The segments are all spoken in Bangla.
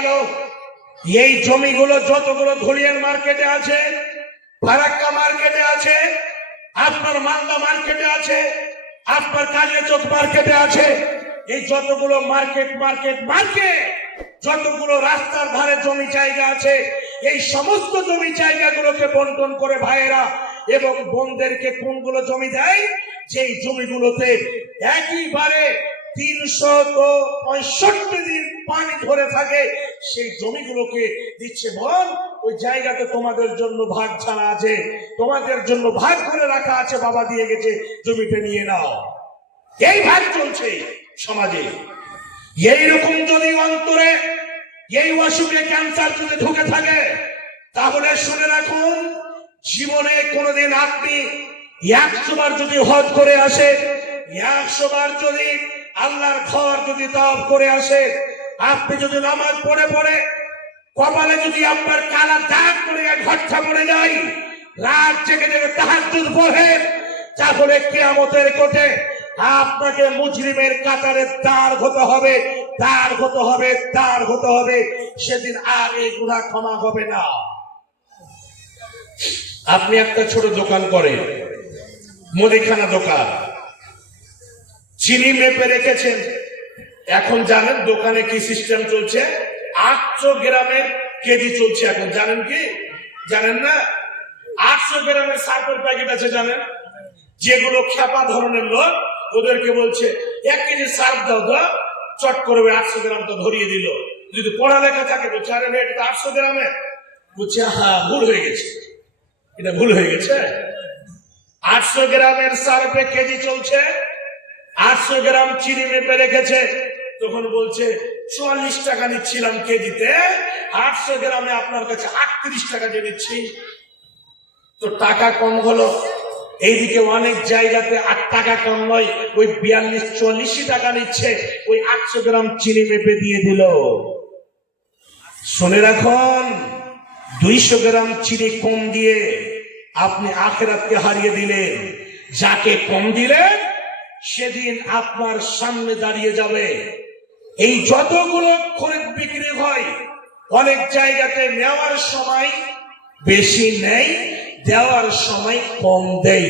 গেল এই জমিগুলো যতগুলো ধুলিয়ান মার্কেটে আছে, ফারাক্কা মার্কেটে আছে, আপনার মালদা মার্কেটে আছে, আপনার কালিয়াচক মার্কেটে আছে, এই যতগুলো মার্কেট যতগুলো রাস্তার ধারে জমি জায়গা আছে, এই সমস্ত জমি জায়গাগুলোকে বন্টন করে ভাইয়েরা এবং বোনদেরকে কোনগুলো জমি দেয়, যেই জমিগুলোতে একইবারে 365 দিন পানি ধরে থাকে, সেই জমিগুলোকে দিচ্ছে। বোন, ওই জায়গাতে তোমাদের জন্য ভাগ ছাড়া আছে, তোমাদের জন্য ভাগ করে রাখা আছে, বাবা দিয়ে গেছে, জমিতে নিয়ে নাও। এই ভাগ চলছে সমাজে। এইরকম যদি অন্তরে এই অসুখে ক্যান্সার যদি ঢুকে থাকে, তাহলে শুনে রাখুন, জীবনে কোনোদিন আপনি 100 বার যদি হজ করে আসে, 100 বার যদি আল্লাহর ঘর যদি তাওয়াফ করে আসে, আপনি যদি নামাজ পড়ে কপালে যদি আপনার কালা দাগ পড়ে যায়, ঘটটা পড়ে যায়, রাত জেগে জেগে তাহাজ্জুদ পড়ে, তাহলে কিয়ামতের কোঠে আপনাকে মুজরিমের কাতারে দাঁড় হতে হবে। সেদিন আর এই গুনাহ ক্ষমা হবে না। আপনি একটা ছোট দোকান করেন, মুদিখানা দোকান, চিনি মেপে রেখেছেন। এখন জানেন দোকানে কি সিস্টেম চলছে? 800 গ্রামের কেজি চলছে এখন। জানেন কি? জানেন না? 800 গ্রামের সার্ফের প্যাকেট আছে, জানেন? যেগুলো খেপা ধরনের লোক, ওদেরকে বলছে 1 কেজি সার্ফ দাও, চট করে 800 গ্রাম তো ধরিয়ে দিল। যদি পড়ালেখা থাকে বলছে, আরে এটা তো 800 গ্রামের। বলছে হ্যাঁ, ভুল হয়ে গেছে, এটা ভুল হয়ে গেছে। 800 গ্রামের সার্ফে কেজি চলছে, 800 গ্রাম চিনি মেপে রেখেছে। তখন বলছে 44 টাকা নিচ্ছিলাম কেজিতে, 800 গ্রামে আপনার কাছে 38 টাকা দিয়ে নিচ্ছি, তো টাকা কম হলো। এইদিকে অনেক জায়গাতে 8 টাকা কম নয়, ওই 42-44 টাকা নিচ্ছে, ওই 800 গ্রাম চিনি মেপে দিয়ে দিল। শুনে রাখুন, 200 গ্রাম চিনি কম দিয়ে আপনি আখিরাতকে হারিয়ে দিলেন। যাকে কম দিলেন সেদিন আপনার সামনে দাঁড়িয়ে যাবে। এই যতগুলো খরিদ বিক্রি হয়, অনেক জায়গাতে নেওয়ার সময় বেশি নেই, দেওয়ার সময় কম দেয়।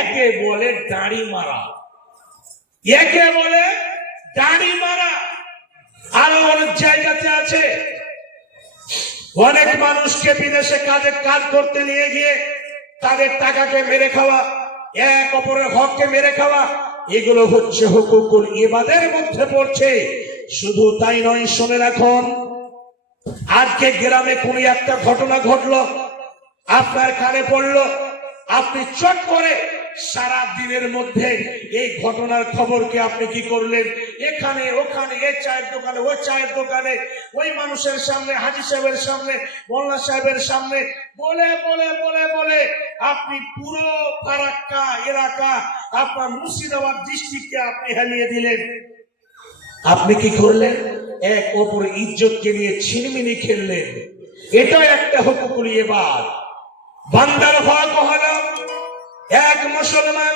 একে বলে দাড়ি মারা, আরো অনেক জায়গাতে আছে। অনেক মানুষকে বিদেশে কাজ করতে নিয়ে গিয়ে তাদের টাকাকে মেরে খাওয়া, এক অপরের হককে মেরে খাওয়া, এগুলো হচ্ছে হুকুকুল ইবাদের মধ্যে পড়ছে। শুধু তাই নয়, শুনে রাখুন, আজকে গ্রামে কোন একটা ঘটনা ঘটলো, আপনার কানে পড়লো, আপনি চট করে সারা দিনের মধ্যে এই ঘটনার খবরকে আপনি কি করলেন, এখানে ওখানে, এই চায়ের দোকানে, ওই চায়ের দোকানে, ওই মানুষের সামনে, হাজী সাহেবের সামনে, মোল্লা সাহেবের সামনে বলে বলে বলে বলে আপনি পুরো ফারাক্কা এলাকা, আপনার মুর্শিদাবাদ ডিস্ট্রিক্টকে আপনি হারিয়ে দিলেন। আপনি কি করলেন? এক অপর ইজ্জতকে নিয়ে ছিনিমিনি খেললেন। এটা একটা হুকুকুল ইবাদ। বান্দার হক হলো এক মুসলমান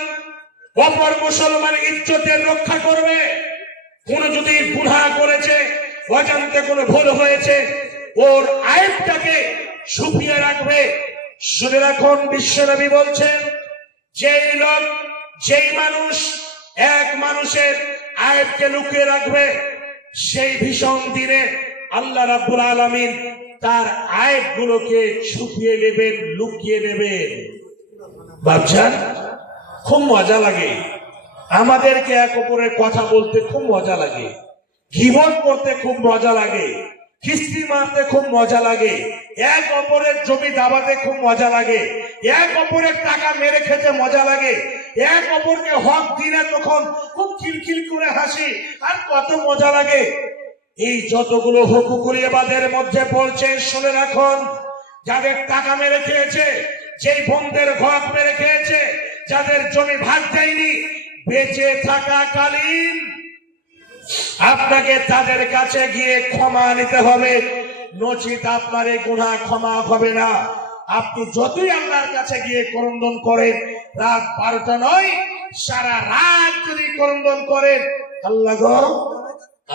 অপর মুসলমান ইজ্জতের রক্ষা করবে। কোন যদি গুনাহ করেছে, অজান্তে কোনো ভুল হয়েছে, ওর আয়েবটাকে ছুপিয়ে রাখবে। শুনে রাখুন, বিশ্বনবী বলছেন, যেই মানুষ এক মানুষের আয়েবকে লুকিয়ে রাখবে, সেই ভীষণ দিনে আল্লাহ রাব্বুল আলামিন তার আয়েবগুলোকে ছুপিয়ে নেবেন, লুকিয়ে নেবেন। বাপজান, খুব মজা লাগে আমাদেরকে এক অপরের কথা বলতে, খুব মজা লাগে, গীবত করতে খুব মজা লাগে, খিস্তি মারতে খুব মজা লাগে, এক অপরের জমি দাবাতে খুব মজা লাগে, এক অপরের টাকা মেরে খেতে মজা লাগে, এক অপরকে হক দিলে তখন খুব খিলখিল করে হাসি, আর কত মজা লাগে। এই যতগুলো হুকুকুল ইবাদের মধ্যে পড়ছে, শুনে রাখুন, যাদের টাকা মেরে খেয়েছে, যেই বন্ধের হক মেরে খেয়েছে, যাদের জমি ভাগ দেয়নি, বেঁচে থাকাকালীন আপনাকে তাদের কাছে গিয়ে ক্ষমা নিতে হবে, নচিত আপনার এই গুনাহ ক্ষমা হবে না। আপনি যতই আল্লাহর কাছে গিয়ে ক্রন্দন করেন, রাত 12টা নয়, সারা রাত যদি ক্রন্দন করেন, আল্লাহ গো,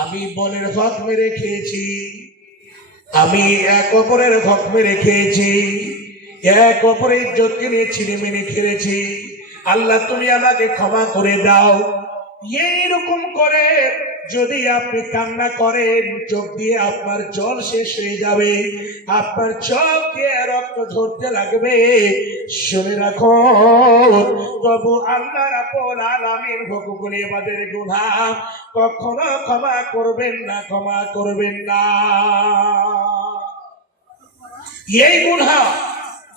আমি বনের হক মেরে খেয়েছি, আমি এক অপরের হক মেরে খেয়েছি, এক অপরের ইজ্জতকে নিয়ে ছিনিমিনি খেলেছি। আল্লাহ তুমি আমাকে ক্ষমা করে দাও। এইরকম করে যদি আপনি কান্না করেন, চোখ দিয়ে আপনার জল শেষ হয়ে যাবে, আপনার চোখ দিয়ে রক্ত ঝরতে লাগবে। শুনে রাখো, তবু আল্লাহ রাব্বুল আলামিন হুকুকুল ইবাদের গুনাহ কখনো ক্ষমা করবেন না, ক্ষমা করবেন না। এই গুনাহ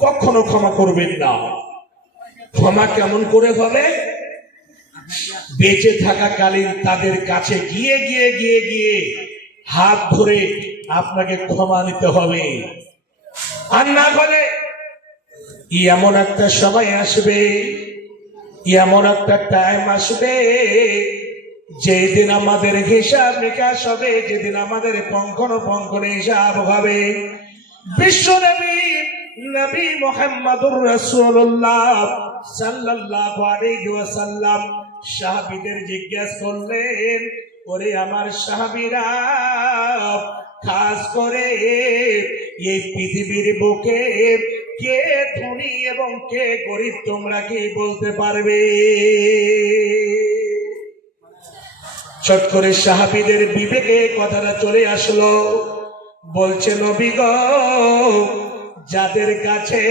কখনো ক্ষমা করবেন না। ক্ষমা কেমন করে হবে? বেঁচে থাকাকালীন তাদের কাছে গিয়ে গিয়ে গিয়ে গিয়ে হাত ধরে আপনাকে ক্ষমা নিতে হবে। আর না হলে এমন একটা সময় আসবে, এমন একটা টাইম আসবে, যেদিন আমাদের হিসাব নিকাশ হবে, যেদিন আমাদের পঙ্খন পঙ্খন হিসাব হবে। বিশ্ব নবী মুহাম্মদুর রাসূলুল্লাহ সাল্লাল্লাহু আলাইহি ওয়াসাল্লাম সাহাবীদের জিজ্ঞাসা করলেন, ওরে আমার সাহাবীরা, খাস করে এই পৃথিবীর বুকে কে ধনী এবং কে গরিব তোমরা কি বলতে পারবে? চট করে সাহাবীদের বিবেকে কথাটা চলে আসলো। বলছে, নবী গো, যাদের কাছে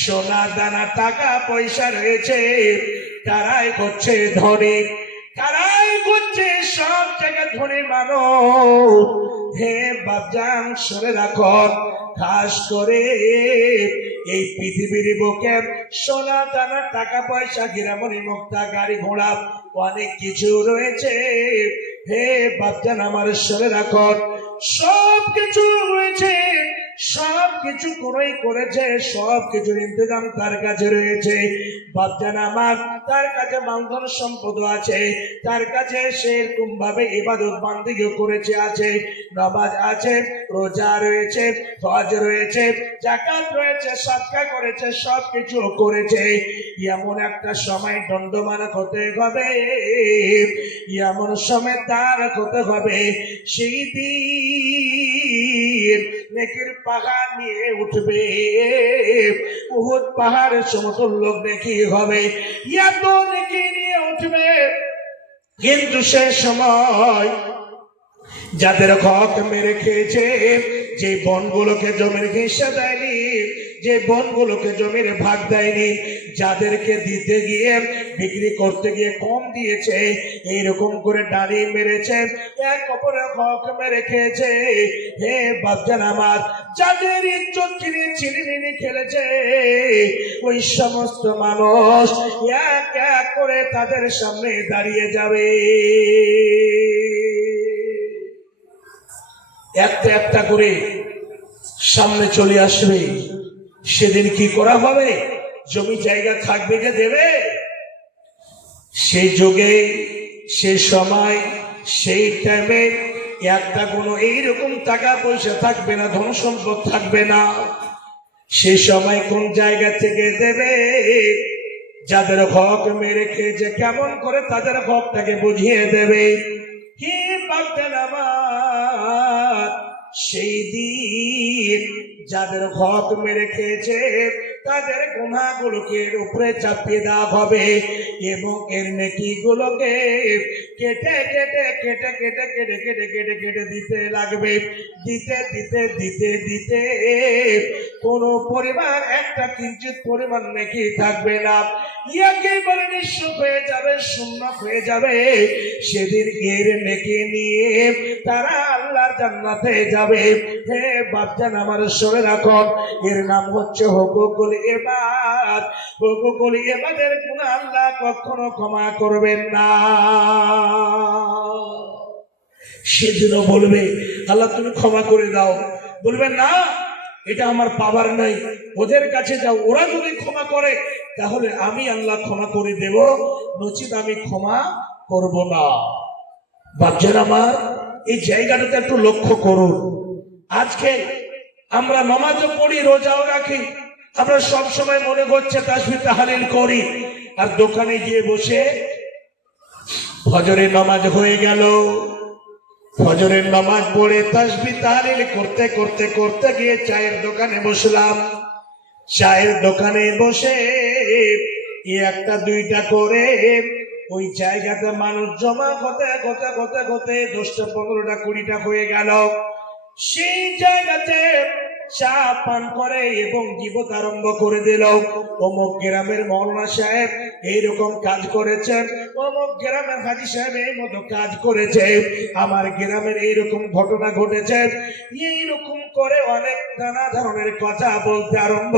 সোনা দানা টাকা পয়সা রয়েছে তারাই হচ্ছে ধনী, তারাই হচ্ছে সব জায়গায় ধনী মানুষ। হে বাপজান, শুনে রাখো, খাস করে এই পৃথিবীর বুকে সোনা দানা টাকা পয়সা হীরামণি মুক্তা গাড়ি ঘোড়া অনেক কিছু রয়েছে। হে বাপজান আমার, শুনে রাখো, সব কিছু রয়েছে, সব কিছু কোনই করেছে, সব কিছুর ইন্তজাম তার কাছে রয়েছে। বাপজান আমার, তার কাছে মালধন সম্পদ আছে, তার কাছে সেরকম ভাবে ইবাদত বান্দিগি করেছে, আছে নামাজ আছে, রোজা রয়েছে, হজ রয়েছে, যাকাত রয়েছে, সাদকা করেছে, সব কিছু করেছে। এমন একটা সময় দণ্ডমান হতে হবে, এমন সময় তার হতে হবে, সেই দিন নেকির পাহাড় নিয়ে উঠবে, উহুদ পাহাড়ের সমতুল্য নেকি হবে, এত নেকি নিয়ে উঠবে। কিন্তু সে সময় যাদের হক মেরে খেয়েছে, যে বনগুলোকে জমির হিস্সা দেয়নি, যে বনগুলোকে জমির ভাগ দেয়নি, যাদেরকে দিতে গিয়ে বিক্রি করতে গিয়ে কম দিয়েছে, এইরকম করে দাঁড়িয়ে মেরেছে, এক অপরের হক মেরে খেয়েছে। হে বাপজান আমার, যাদের ইজ্জত কিনে ছিনিমিনি খেলেছে, ওই সমস্ত মানুষ এক এক করে তাদের সামনে দাঁড়িয়ে যাবে, একটা একটা করে সামনে চলে আসবে। সেদিন কি করা হবে? জমি জায়গা থাকবে যে দেবে? সেই যুগে, সেই সময়, সেই টাইমে একটা কোনো এইরকম টাকা পয়সা থাকবে না, ধন সম্পদ থাকবে না। সেই সময় কোন জায়গা থেকে দেবে? যাদের হক মেরে খেয়েছে কেমন করে তাদের হকটাকে বুঝিয়ে দেবে। কি বাপজান আমার, সেই দিন যাদের হক মেরে খেয়েছে তাদের গুনাহগুলোকে উপরে চাপিয়ে দেওয়া হবে এবং এর নেকিগুলোকে কেটে কেটে কেটে কেটে কেটে কেটে কেটে কেটে দিতে লাগবে। দিতে দিতে দিতে দিতে কোনো পরিমাণ একটা কিঞ্চিত পরিমাণ নেকি থাকবে না, একেবারে নিঃস্ব হয়ে যাবে, শূন্য হয়ে যাবে। সেদিন এর নেকি নিয়ে তারা আল্লাহর জান্নাতে যাবে। হে বাপজান আমার, শুনে রাখো, এর নাম হচ্ছে হুকুকুল ইবাদ। হুকুকুল ইবাদের গুনাহ আল্লাহ কখনো ক্ষমা করবেন না। সেদিন বলবে, আল্লাহ তুমি ক্ষমা করে দাও। বলবেন না, এটা আমার পাওয়ার নাই, ওদের কাছে যাও, ওরা যদি ক্ষমা করে তাহলে আমি আল্লাহ ক্ষমা করে দেব, নচিত আমি ক্ষমা করব না। বাপজান আমার, এই জায়গাটাতে একটু লক্ষ্য করুন। আজকে আমরা নামাজও পড়ি, রোজাও রাখি, আমরা সব সময় মনে করছে তাসবিহ তাহলিল করি, আর দোকানে গিয়ে বসে ফজরের নামাজ হয়ে গেল, ফজরের নামাজ পড়ে তাসবিহ তাহলিল করতে করতে করতে গিয়ে চায়ের দোকানে বসলাম। চায়ের দোকানে বসে একটা দুইটা করে ওই জায়গাতে মানুষ জমা হতে হতে হতে হতে 10টা 15টা 20টা হয়ে গেল। সেই জায়গাতে চা পান করে এবং গীবত আরম্ভ করে দিল। অমুক গ্রামের মৌলানা সাহেব এইরকম কাজ করেছেন, অমুক গ্রামের হাজী সাহেব এই মতো কাজ করেছে, আমার গ্রামের এইরকম ঘটনা ঘটেছে, এইরকম করে অনেক নানা ধরনের কথা বলতে আরম্ভ